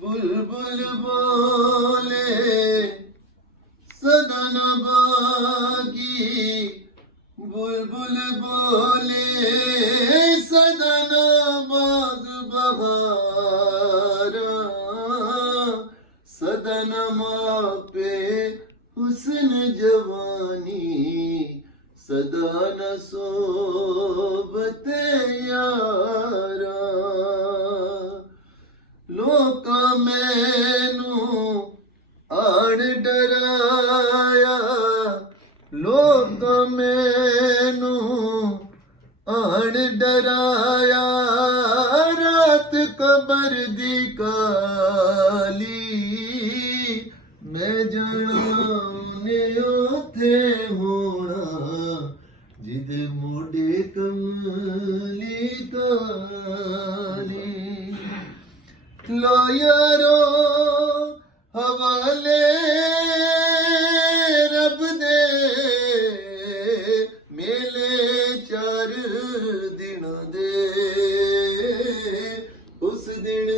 बुलबुल बोले सदन बागी, बुलबुल बोले सदन बाग बहारा, सदन पे हुस्न जवानी, सदा न सोबते यारा। लोका मैनू आड़ डराया, लोका मैनू आड़ डराया, रात कबर दी काली, मैं जाना ने उथे होना, जिदे मोड़े कमली तारी। लो यारो हवाले रब दे, मेले 4 दिन दे, उस दिन